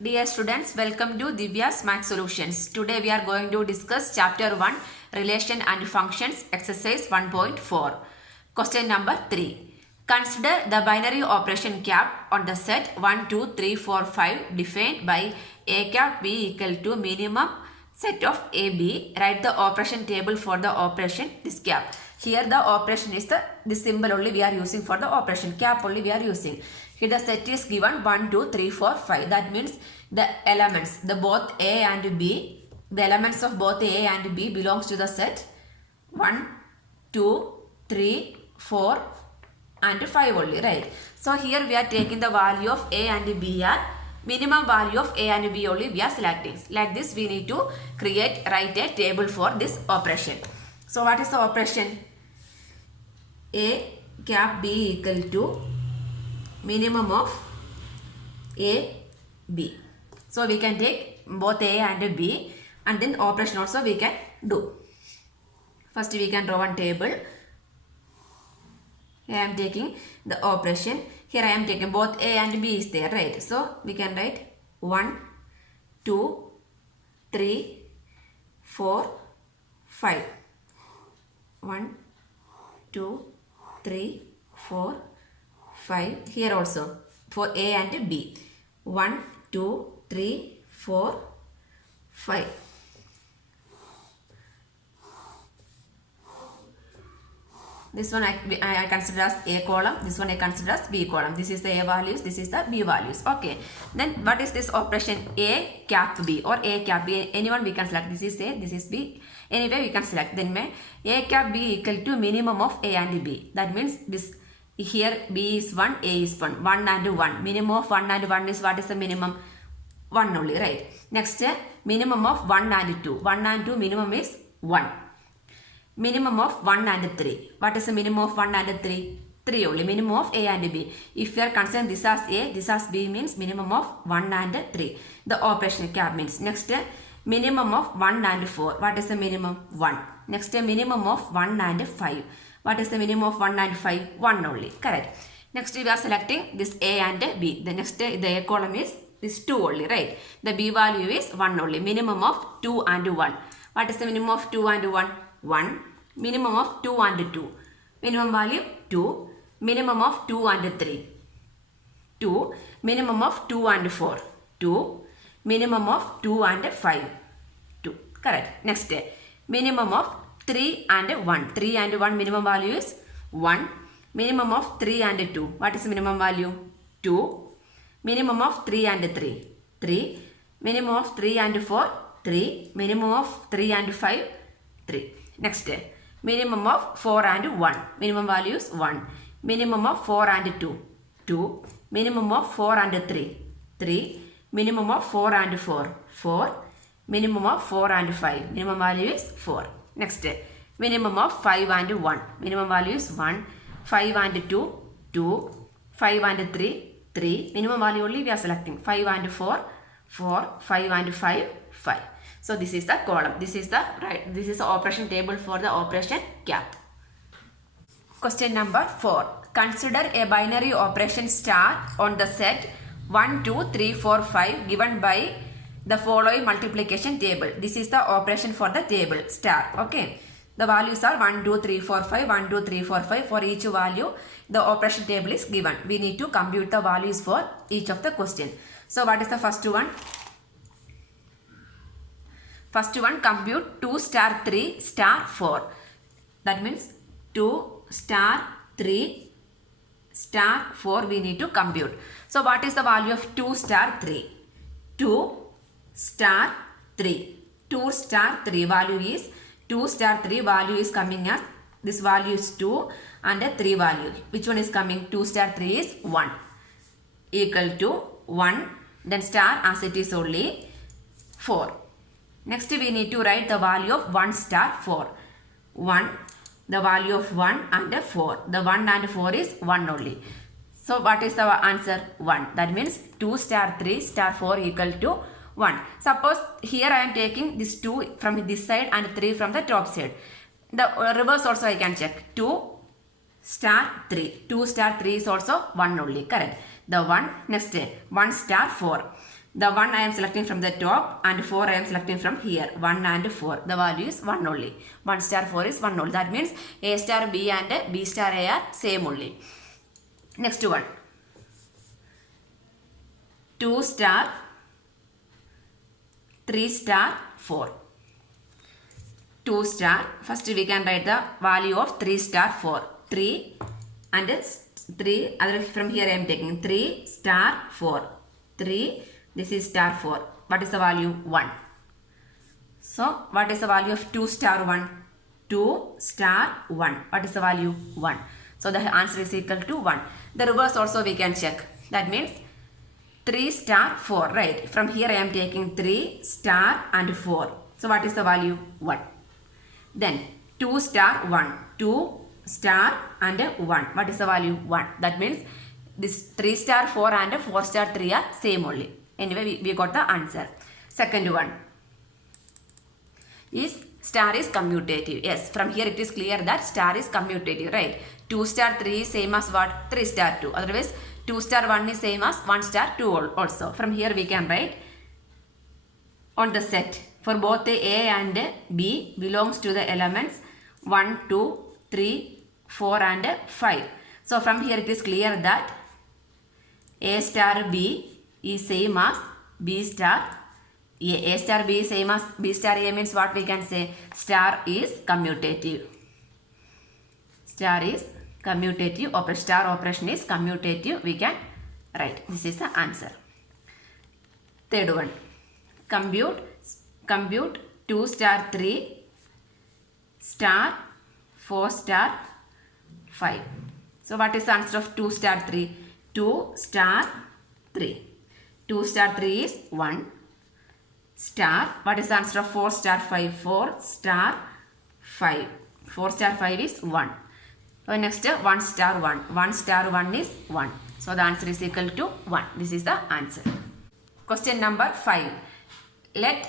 Dear students, welcome to Divya's Math Solutions. Today we are going to discuss Chapter 1, Relation and Functions, Exercise 1.4. Question number 3. Consider the binary operation cap on the set 1, 2, 3, 4, 5 defined by A cap B equal to minimum set of AB. Write the operation table for the operation this cap. Here the operation is this symbol only we are using for the operation. Cap only we are using. Here the set is given 1, 2, 3, 4, 5. That means the elements, the both A and B, the elements of both A and B belongs to the set 1, 2, 3, 4 and 5 only, right? So here we are taking the value of A and B are minimum value of A and B only we are selecting. Like this we need to write a table for this operation. So what is the operation? A cap B equal to minimum of A, B. So we can take both A and B and then operation also we can do. First we can draw one table. Here I am taking the operation. Here I am taking both A and B is there, right? So we can write 1, 2, 3, 4, 5. 1, 2, 3, 4, 5. Here also for A and B. 1, 2, 3, 4, 5. This one I consider as A column. This one I consider as B column. This is the A values. This is the B values. Okay. Then what is this operation? A cap B or A cap B. Anyone we can select. This is A. This is B. Anyway we can select. Then A cap B equal to minimum of A and B. That means this here B is 1, A is 1. 1 and 1. Minimum of 1 and 1 is what is the minimum? 1 only, right? Next minimum of 1 and 2. 1 and 2 minimum is 1. Minimum of 1 and 3. What is the minimum of 1 and 3? 3 only. Minimum of A and B. If you are considering this as A, this as B means minimum of 1 and 3. The operation cap means. Next minimum of 1 and 4. What is the minimum? 1. Next minimum of 1 and 5. What is the minimum of 1 and 5? 1 only. Correct. Next we are selecting this A and B. The next the A column is this 2 only, right? The B value is 1 only. Minimum of 2 and 1. What is the minimum of 2 and 1? 1. Minimum of 2 and 2. Minimum value 2. Minimum of 2 and 3. 2. Minimum of 2 and 4. 2. Minimum of 2 and 5. 2. Correct. Next minimum of 3 and 1. 3 and 1 minimum value is 1. Minimum of 3 and 2. What is minimum value? 2. Minimum of 3 and 3. 3. Minimum of 3 and 4. 3. Minimum of 3 and 5. 3. Next minimum of 4 and 1. Minimum value is 1. Minimum of 4 and 2. 2. Minimum of 4 and 3. 3. Minimum of 4 and 4. 4. Minimum of 4 and 5. Minimum value is 4. Next minimum of 5 and 1. Minimum value is 1. 5 and 2. 2. 5 and 3. 3. Minimum value only we are selecting. 5 and 4. 4. 5 and 5. 5. So this is the column. This is the operation table for the operation cap. Question number 4. Consider a binary operation star on the set 1, 2, 3, 4, 5 given by the following multiplication table. This is the operation for the table star. Okay. The values are 1, 2, 3, 4, 5, 1, 2, 3, 4, 5. For each value, the operation table is given. We need to compute the values for each of the question. So what is the first one? First one, compute 2 star 3 star 4. That means 2 star 3 star 4 we need to compute. So what is the value of 2 star 3? 2 star 3. 2 star 3 value is 2 star 3 value is coming as this value is 2 and a 3 value. Which one is coming? 2 star 3 is 1 equal to 1. Then star as it is only 4. Next we need to write the value of 1 star 4. 1. The value of 1 and 4. The 1 and 4 is 1 only. So what is the answer? 1. That means 2 star 3 star 4 equal to 1. Suppose here I am taking this 2 from this side and 3 from the top side. The reverse also I can check. 2 star 3. 2 star 3 is also 1 only. Correct. The 1 next 1 star 4. The 1 I am selecting from the top and 4 I am selecting from here. 1 and 4. The value is 1 only. 1 star 4 is 1 only. That means A star B and B star A are same only. Next one. 2 star 3 star 4. 2 star. First we can write the value of 3 star 4. 3 and 3. Other from here I am taking 3 star 4. 3. This is star 4. What is the value? 1. So, what is the value of 2 star 1? 2 star 1. What is the value? 1. So, the answer is equal to 1. The reverse also we can check. That means 3 star 4, right? From here I am taking 3 star and 4. So, what is the value? 1. Then, 2 star 1. 2 star and 1. What is the value? 1. That means this 3 star 4 and 4 star 3 are same only. Anyway, we got the answer. Second one is star is commutative. Yes, from here it is clear that star is commutative, right? 2 star 3 is same as what? 3 star 2. Otherwise, 2 star 1 is same as 1 star 2 also. From here we can write on the set for both the A and B belongs to the elements 1, 2, 3, 4 and 5. So, from here it is clear that A star B is same as B star A. A star B is same as B star A means what we can say? Star is commutative. Star is commutative. Star operation is commutative. We can write. This is the answer. Third one. Compute 2 star 3 star 4 star 5. So, what is the answer of 2 star 3? 2 star 3. 2 star 3 is 1 star. What is the answer of 4 star 5? 4 star 5. 4 star 5 is 1. So next 1 star 1. 1 star 1 is 1. So the answer is equal to 1. This is the answer. Question number 5. Let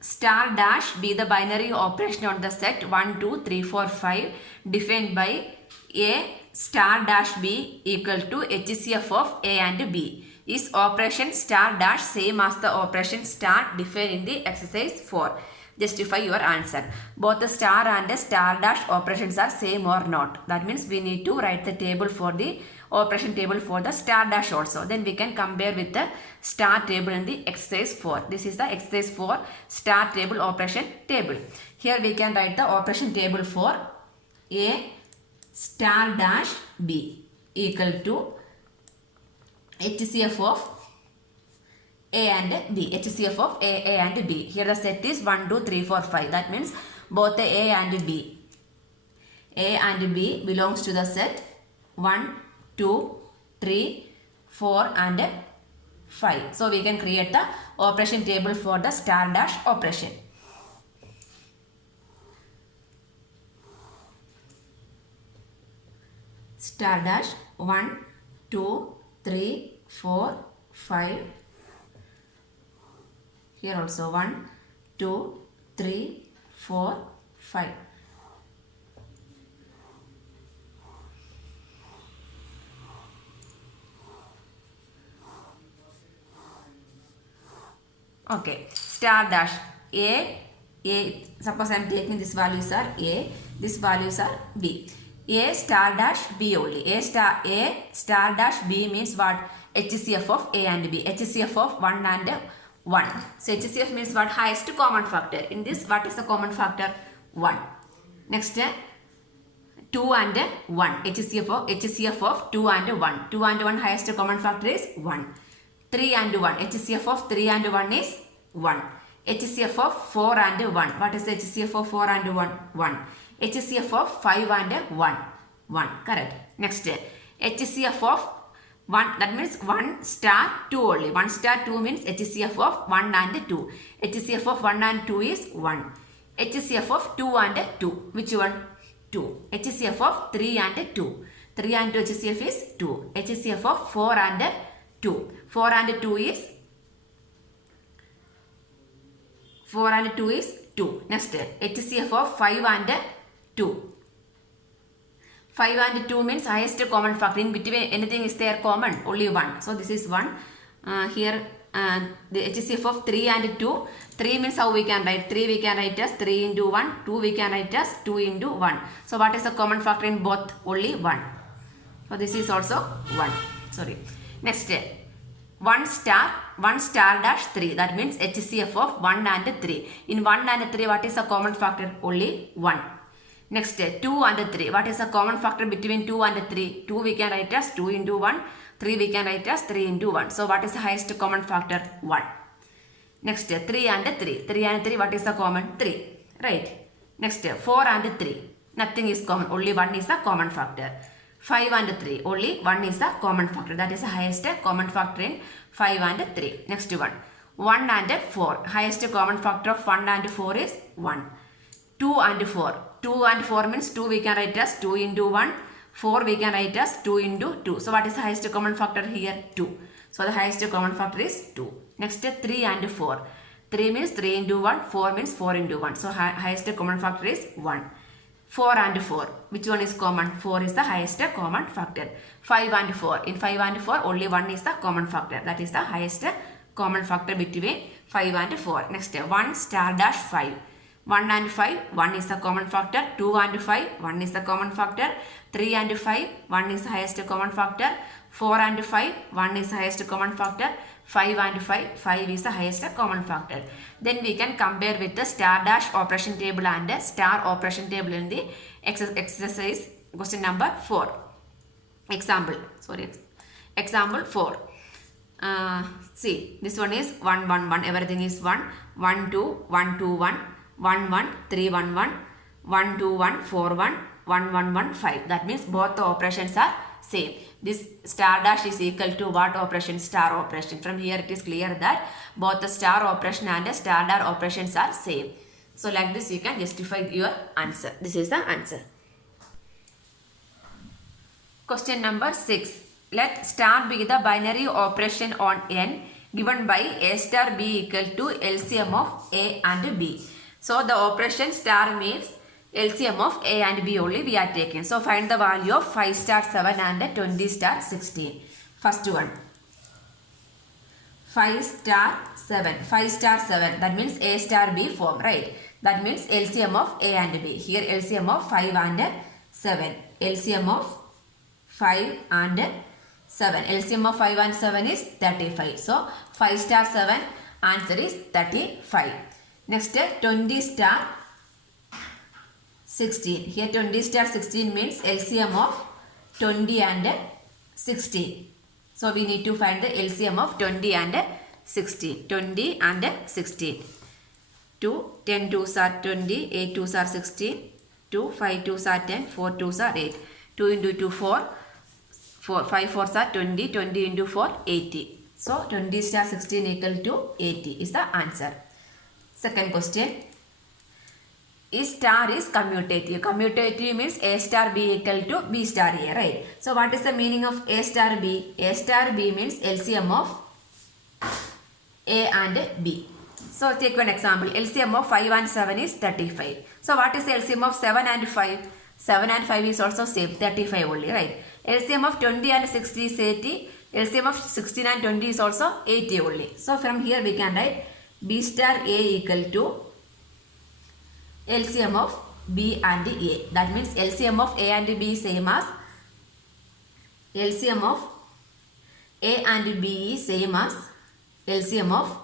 star dash be the binary operation on the set 1, 2, 3, 4, 5 defined by A star dash B equal to HCF of A and B. Is operation star dash same as the operation star defined in the exercise 4? Justify your answer. Both the star and the star dash operations are same or not. That means we need to write the table for the operation table for the star dash also. Then we can compare with the star table in the exercise 4. This is the exercise 4 star table operation table. Here we can write the operation table for A star dash B equal to HCF of A and B. HCF of A and B. Here the set is 1, 2, 3, 4, 5. That means both the A and B. A and B belongs to the set 1, 2, 3, 4 and 5. So we can create the operation table for the star dash operation. Star dash 1, 2, 3, 4, 5. Here also 1, 2, 3, 4, 5. Okay, star dash A, suppose I am taking these values are A, these values are B. A star dash B only. A star dash B means what? HCF of A and B. HCF of 1 and 1. So HCF means what? Highest common factor. In this, what is the common factor? 1. Next, 2 and 1. HCF of 2 and 1. 2 and 1 highest common factor is 1. 3 and 1. HCF of 3 and 1 is 1. HCF of 4 and 1. What is the HCF of 4 and 1? 1. HCF of 5 and 1. 1. Correct. Next, HCF of 1. That means 1 star 2 only. 1 star 2 means HCF of 1 and 2. HCF of 1 and 2 is 1. HCF of 2 and 2. Which one? 2. HCF of 3 and 2. 3 and 2 HCF is 2. HCF of 4 and 2. 4 and 2 is 4 and 2 is 2. Next, HCF of 5 and 2. 5 and 2 means highest common factor. In between anything is there common? Only 1. So this is 1. Here the HCF of 3 and 2. 3 means how we can write? 3 we can write as 3 into 1. 2 we can write as 2 into 1. So what is the common factor in both? Only 1. So this is also 1. Sorry. Next, 1 star dash 3. That means HCF of 1 and 3. In 1 and 3, what is the common factor? Only 1. Next, 2 and 3. What is the common factor between 2 and 3? 2 we can write as 2 into 1. 3 we can write as 3 into 1. So what is the highest common factor? 1. Next, 3 and 3. 3 and 3, what is the common? 3. Right. Next, 4 and 3. Nothing is common. Only 1 is the common factor. 5 and 3. Only 1 is the common factor. That is the highest common factor in 5 and 3. Next one. 1 and 4. Highest common factor of 1 and 4 is 1. 2 and 4. 2 and 4 means 2 we can write as 2 into 1. 4 we can write as 2 into 2. So what is the highest common factor here? 2. So the highest common factor is 2. Next, 3 and 4. 3 means 3 into 1. 4 means 4 into 1. So highest common factor is 1. 4 and 4. Which one is common? 4 is the highest common factor. 5 and 4. In 5 and 4, only 1 is the common factor. That is the highest common factor between 5 and 4. Next, 1 star dash 5. 1 and 5, 1 is the common factor. 2 and 5, 1 is the common factor. 3 and 5, 1 is the highest common factor. 4 and 5, 1 is the highest common factor. 5 and 5, 5 is the highest common factor. Then we can compare with the star dash operation table and the star operation table in the exercise question number 4. Example 4. See, this one is 1 1 1. Everything is 1 1 2 1 2 1 1 1 3 1 1 1 2 1 4 1 1 1 1 5. That means both the operations are same. This star dash is equal to what operation? Star operation. From here it is clear that both the star operation and the star dash operations are same. So like this you can justify your answer. This is the answer. Question number 6. Let star be the binary operation on n given by a star b equal to LCM of a and b. So the operation star means LCM of a and b only we are taking. So find the value of 5 star 7 and 20 star 16. First one. 5 star 7. 5 star 7. That means a star b form, right? That means LCM of a and b. Here LCM of 5 and 7. LCM of 5 and 7. LCM of 5 and 7 is 35. So 5 star 7 answer is 35. Next 20 star 16. Here 20 star 16 means LCM of 20 and 16. So we need to find the LCM of 20 and 16. 20 and 16. 2, 10 2s are 20, 8 2s are 16, 2, 5 2s are 10, 4 2s are 8. 2 into 2, 4, 5 4s are 20, 20 into 4, 80. So 20 star 16 equal to 80 is the answer. Second question. Star is commutative. Commutative means A star B equal to B star A, right? So what is the meaning of A star B? A star B means LCM of A and B. So take one example. LCM of 5 and 7 is 35. So what is the LCM of 7 and 5? 7 and 5 is also same, 35 only, right? LCM of 20 and 60 is 80. LCM of 16 and 20 is also 80 only. So from here we can write B star A equal to LCM of B and A. That means LCM of A and B is same as LCM of A and B is same as LCM of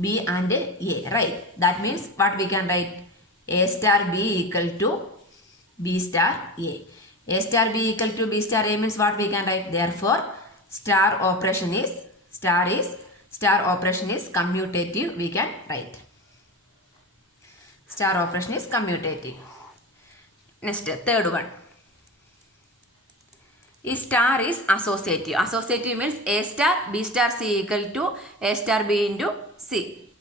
B and A, right? That means what we can write? A star B equal to B star A. A star B equal to B star A means what we can write? Therefore, star operation is commutative, we can write. Star operation is commutative. Next, third one. Star is associative. Associative means A star B star C equal to A star B into C.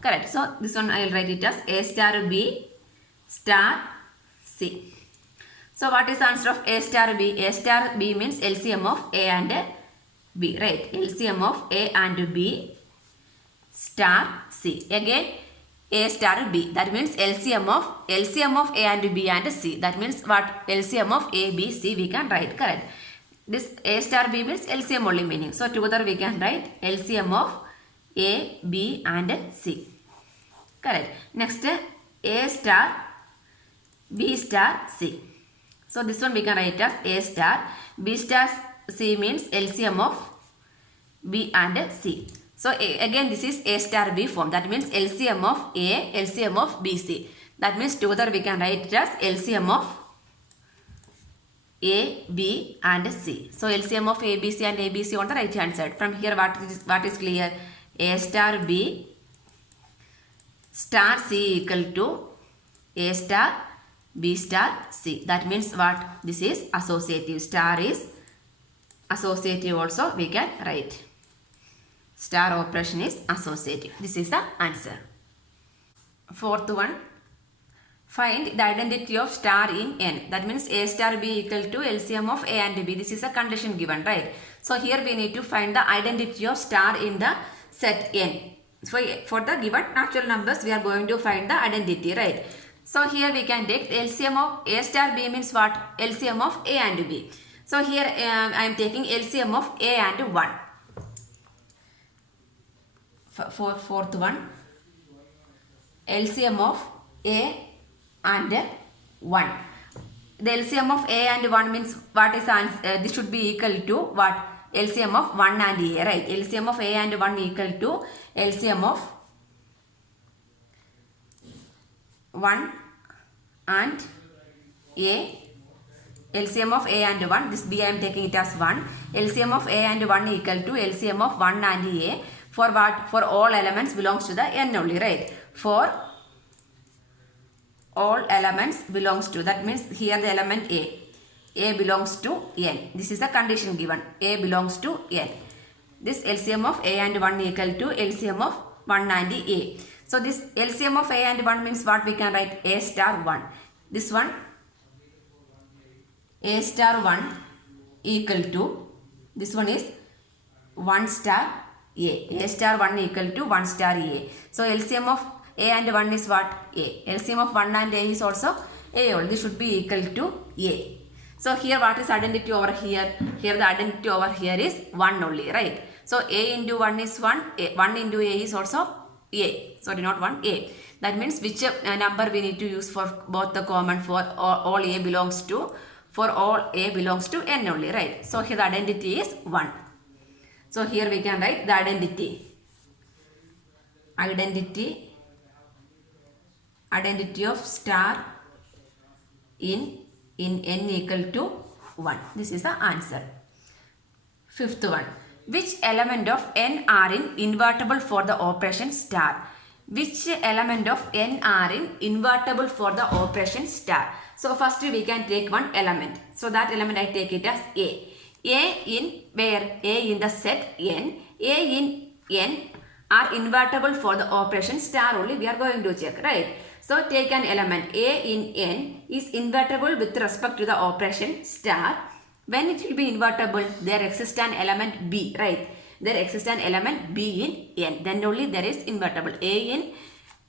Correct. So this one I will write it as A star B star C. So what is the answer of A star B? A star B means LCM of A and B, right? LCM of A and B star C. Again A star B. That means LCM of A and B and C. That means what? LCM of A, B, C we can write. Correct. This A star B means LCM only meaning. So together we can write LCM of A, B and C. Correct. Next, A star, B star, C. So this one we can write as A star. B star C means LCM of B and C. So again this is A star B form. That means LCM of A, LCM of BC. That means together we can write it as LCM of A, B and C. So LCM of A, B, C and A, B, C on the right hand side. From here what is clear? A star B star C equal to A star B star C. That means what? This is associative. Star is associative also we can write. Star operation is associative. This is the answer. Fourth one. Find the identity of star in N. That means A star B equal to LCM of A and B. This is a condition given, right? So here we need to find the identity of star in the set N. So for the given natural numbers, we are going to find the identity, right? So here we can take LCM of A star B means what? LCM of A and B. So here I am taking LCM of A and 1. For fourth one, LCM of A and 1. The LCM of A and 1 means what is answer? This should be equal to what? LCM of 1 and A, right? LCM of A and 1 equal to LCM of 1 and A. LCM of A and 1. This B I am taking it as 1. LCM of A and 1 equal to LCM of 1 and A. For what? For all elements belongs to the N only, right? For all elements belongs to, that means here the element A belongs to N. This is the condition given. A belongs to N. This LCM of A and 1 equal to LCM of 1 and A. So this LCM of A and 1 means what we can write? A star 1. This one A star 1 equal to, this one is 1 star A. A star 1 equal to 1 star A. So LCM of A and 1 is what? A. LCM of 1 and A is also A. This should be equal to A. So here what is identity over here? Here the identity over here is 1 only, right? So A into 1 is 1. 1 into A is also A. Sorry, not 1, A. That means which number we need to use for both the common for all A belongs to, for all A belongs to N only, right? So here the identity is 1. So here we can write the identity. Identity of star in N equal to 1. This is the answer. Fifth one. Which element of N are in invertible for the operation star? Which element of N are in invertible for the operation star? So first we can take one element. So that element I take it as A. A in where? A in the set N. A in N are invertible for the operation star only we are going to check, right? So take an element A in N is invertible with respect to the operation star. When it will be invertible, there exists an element B, right? There exists an element B in N. Then only there is invertible. A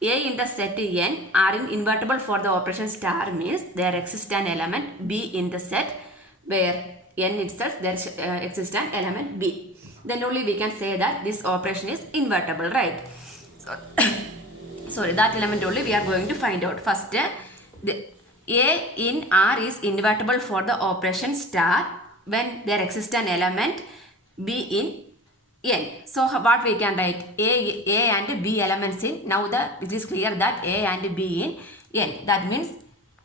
in the set N are in invertible for the operation star means there exists an element B in the set where N itself there exists an element B. Then only we can say that this operation is invertible, right? So sorry, that element only we are going to find out. First, the A in R is invertible for the operation star when there exists an element B in N. So what we can write? A and B elements in. Now it is clear that A and B in N. That means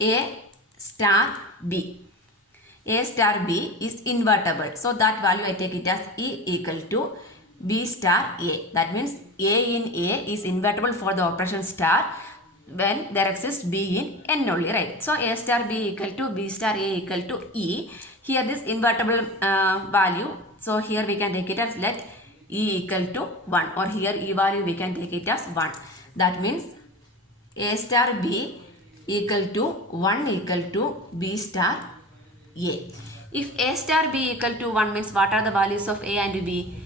A star B. A star B is invertible. So that value I take it as E equal to B star A. That means A in A is invertible for the operation star when there exists B in N only, right? So A star B equal to B star A equal to E. Here this invertible value. So here we can take it as let E equal to 1, or here E value we can take it as 1. That means A star B equal to 1 equal to B star A. If A star B equal to 1 means what are the values of A and B?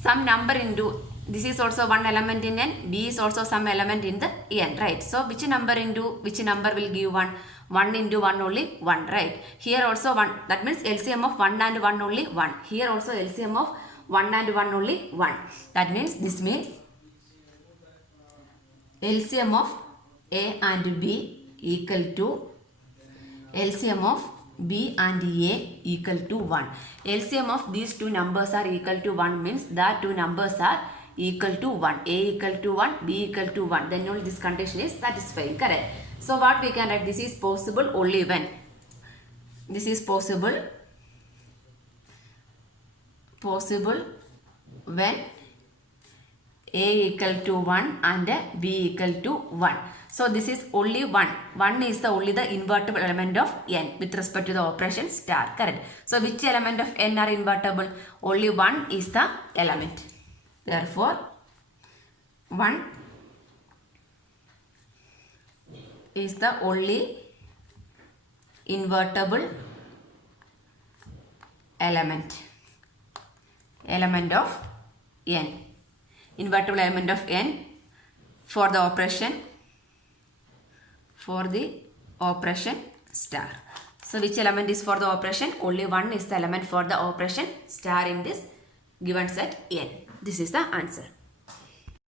Some number into, this is also one element in N, B is also some element in the N, right? So which number into which number will give 1? 1 into 1 only 1, right? Here also 1, that means LCM of 1 and 1 only 1. Here also LCM of 1 and 1 only 1. That means this means LCM of A and B equal to LCM of B and A equal to 1. LCM of these two numbers are equal to 1 means the two numbers are equal to 1. A equal to 1, B equal to 1. Then only this condition is satisfying. Correct. So what we can write? This is possible only when. This is possible when A equal to 1 and B equal to 1. So this is only 1. 1 is only the invertible element of n with respect to the operation star. Correct. So which element of n are invertible? Only 1 is the element. Therefore, 1 is the only invertible element of n. Invertible element of n for the operation star. So which element is for the operation? Only 1 is the element for the operation star in this given set n. This is the answer.